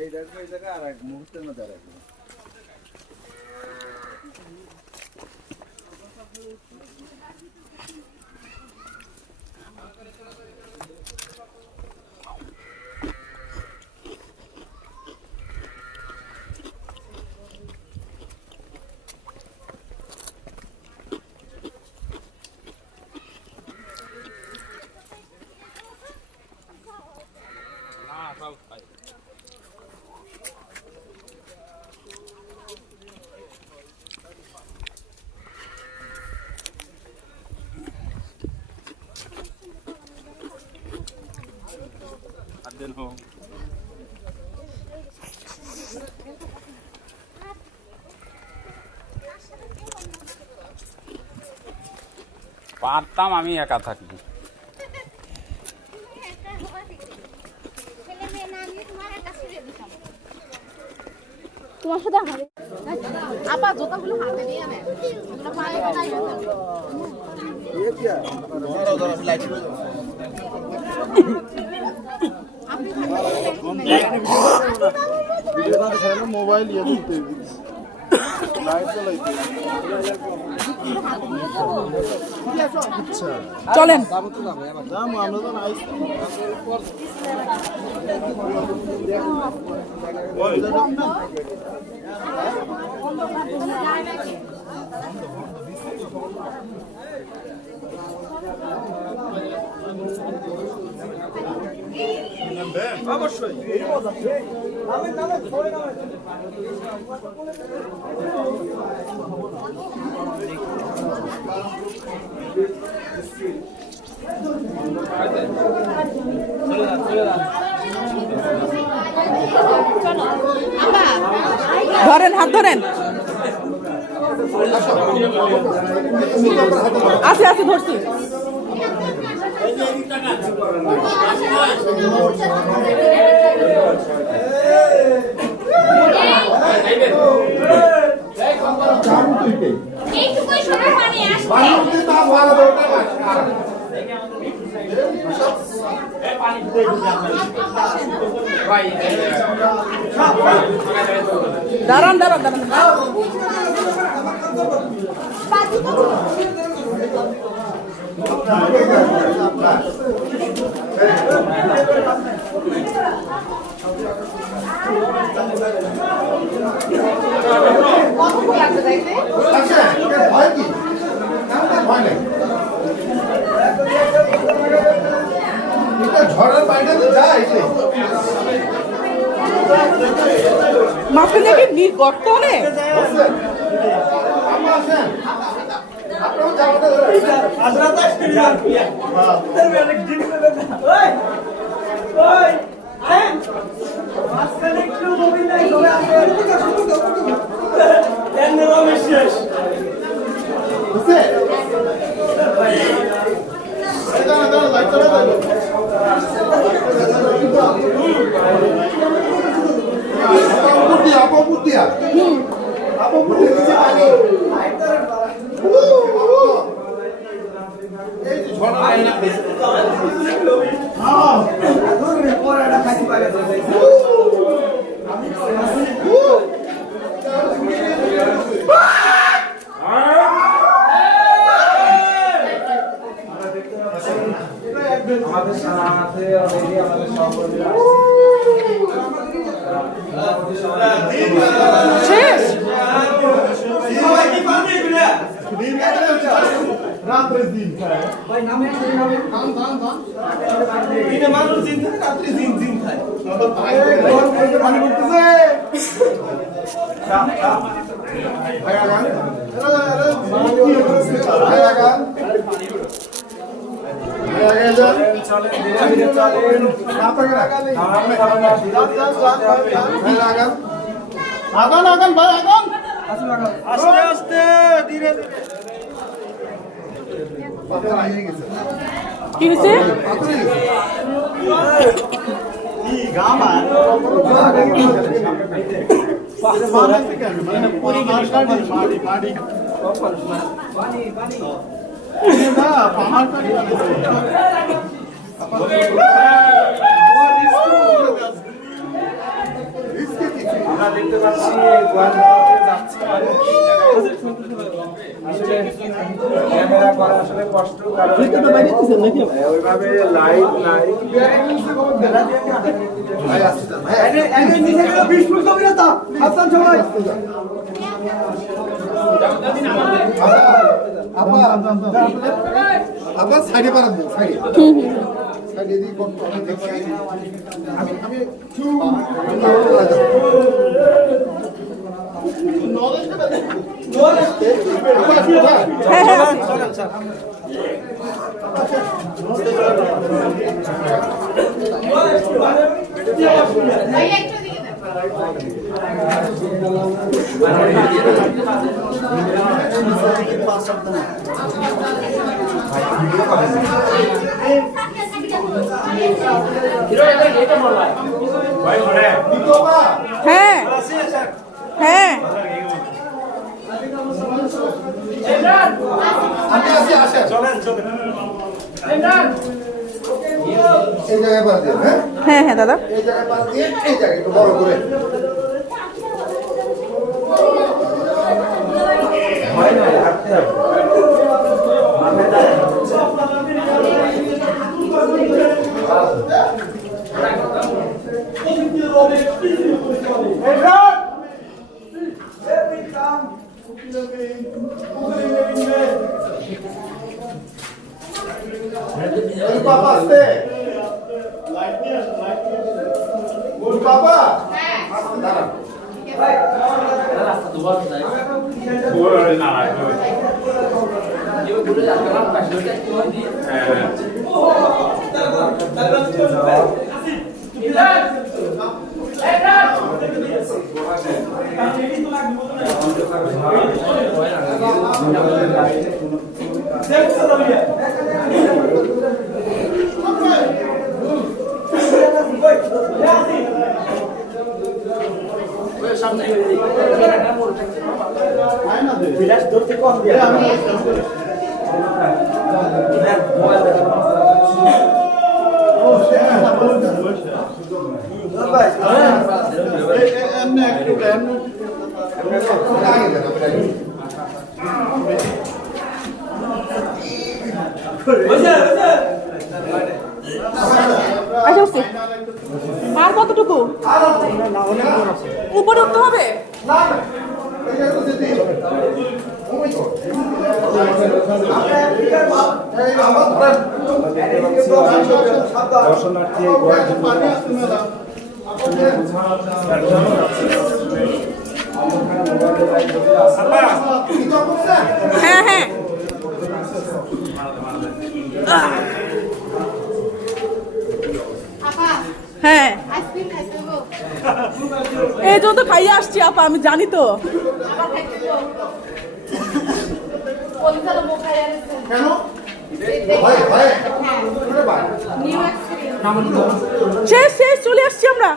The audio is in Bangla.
এই দেখো এই জায়গা আর এক মুহূর্তের মধ্যে রাখবো। পারতাম আমি একা থাকি। তোমার সাথে আমাদের আপা জুতাগুলো হাতে নিয়ে নেন এগুলো পায়ে নাই মোবাইল ইয়ে দিতে লাইট জ্বালাইতে চলেন অবশ্যই ধরেন, হাত ধরেন। আছে আছে ধরছি। দাঁড়ান দাঁড়ান দাঁড়ান ঝড়ের পানিটা তো যায় মাঝখানে কি গর্ত অনেক আমাদের সাথে আমাদের সহকর্মীরা শেষ রাত্রে দিন খায় ভাই নামে ধান ধান ধান দিনে মানুষ দিন খায় রাত্রে দিন দিন খায় পানি পড়তেছে ভাই আগান ভাই আগান চলেন ধীরে ধীরে চলেন আগান আগান ভাই আগান আস্তে আস্তে ধীরে ধীরে কি হয়েছে কষ্ট কারণ ওইভাবে লাইট নাই আবার সাইডে বাড়ান সাইডে সাইডে দিয়ে করতে আমি হ্যাঁ হ্যাঁ ভাইয়া একটু দিকে দেন। হ্যাঁ হ্যাঁ আমি আসি আসেন চলেন চলেন এই জায়গায় বাদ দিন হ্যাঁ হ্যাঁ হ্যাঁ দাদা এই জায়গায় বাদ দিয়ে এই জায়গায় একটু বড় করে হয় না হাঁটতে হবে বাবা আসতে বাবা দাঁড়ান আচ্ছা বুঝছি আর কতটুকু উপরে উঠতে হবে দর্শনার্থী হ্যাঁ হ্যাঁ আপা হ্যাঁ আইসক্রিম খাইতে হবো। এই জন্য তো খাইয়ে আসছি আপা আমি জানি তো আবার খাইতে হবো। কলিজার মুখ খাইয়া দিচ্ছে। কেন ভাই ভাই নিউ এক্সপেরিয়েন্স। শেষ শেষ চলে আসছি আমরা